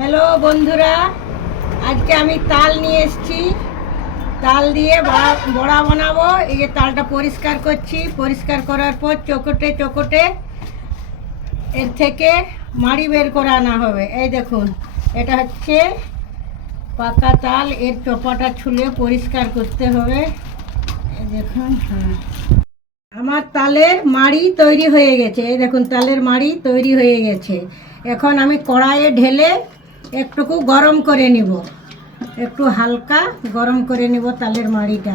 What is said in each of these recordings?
Hello বন্ধুরা, আজকে আমি তাল নিয়ে এসেছি। তাল দিয়ে বড়া বানাবো। এই যে তালটা পরিষ্কার করছি, পরিষ্কার করার পর চকটে চকটে এর থেকে মাড়ি বের করে আনা হবে। এই দেখুন, এটা হচ্ছে পাকা তাল। এর চোপাটা ছুলে পরিষ্কার করতে হবে। এই দেখুন, আমার তালের মাড়ি তৈরি হয়ে গেছে। এই দেখুন, তালের মাড়ি তৈরি হয়ে গেছে। এখন আমি কড়াইয়ে ঢেলে একটুকু গরম করে নিব, একটু হালকা গরম করে নিব তালের মাড়িটা।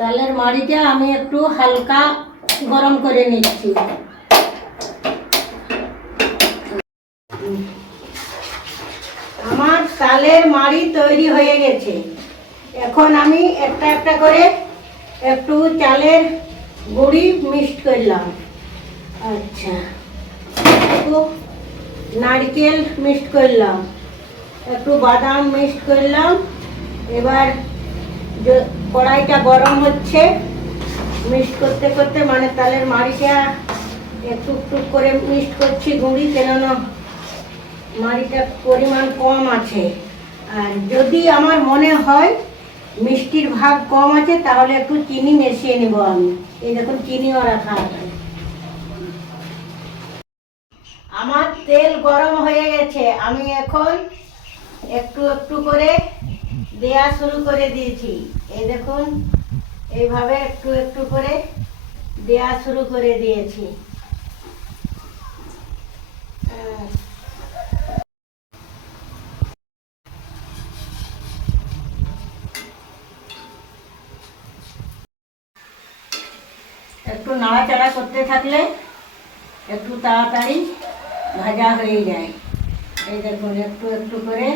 তালের মাড়িটা আমি একটু হালকা গরম করে নিচ্ছি। আমার তালের মাড়ি তৈরি হয়ে গেছে। এখন আমি একটা একটা করে একটু চালের গুঁড়ি মিক্সড করলাম। আচ্ছা, একটু নারকেল মিক্সড করলাম, একটু বাদাম মিক্সড করলাম। এবার কড়াইটা গরম হচ্ছে, মিক্সড করতে করতে মানে তালের মাড়িটা একটু একটু করে মিক্সড করছি গুঁড়ি, কেননা মাড়িটা পরিমাণ কম আছে। আর যদি আমার মনে হয় মিষ্টির ভাগ কম আছে, তাহলে একটু চিনি মিশিয়ে নেব আমি। এই দেখুন, চিনিও রাখা আছে। আমার তেল গরম হয়ে গেছে। আমি এখন একটু একটু করে দেয়া শুরু করে দিয়েছি। এই দেখুন, এইভাবে একটু একটু করে দেয়া শুরু করে দিয়েছি। একটু নাড়াচাড়া করতে থাকলে একটু তাড়াতাড়ি ভাজা হয়ে যায়। এই দেখুন, একটু একটু করে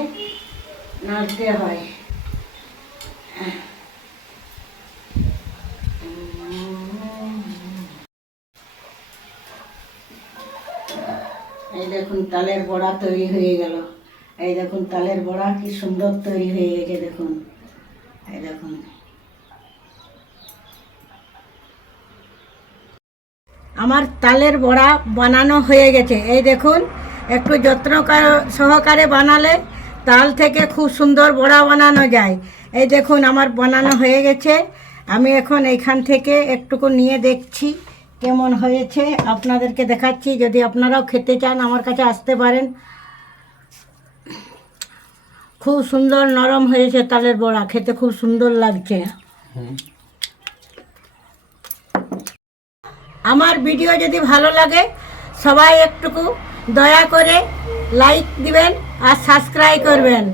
নাড়তে হয়। এই দেখুন, তালের বড়া তৈরি হয়ে গেল। এই দেখুন, তালের বড়া কি সুন্দর তৈরি হয়ে গেছে। দেখুন, এই দেখুন, আমার তালের বড়া বানানো হয়ে গেছে। এই দেখুন, একটু যত্ন সহকারে বানালে তাল থেকে খুব সুন্দর বড়া বানানো যায়। এই দেখুন, আমার বানানো হয়ে গেছে। আমি এখন এইখান থেকে একটুকু নিয়ে দেখছি কেমন হয়েছে, আপনাদেরকে দেখাচ্ছি। যদি আপনারাও খেতে চান, আমার কাছে আসতে পারেন। খুব সুন্দর নরম হয়েছে তালের বড়া, খেতে খুব সুন্দর লাগছে। আমার ভিডিও যদি ভালো লাগে, সবাই একটুকু দয়া করে লাইক দিবেন আর সাবস্ক্রাইব করবেন।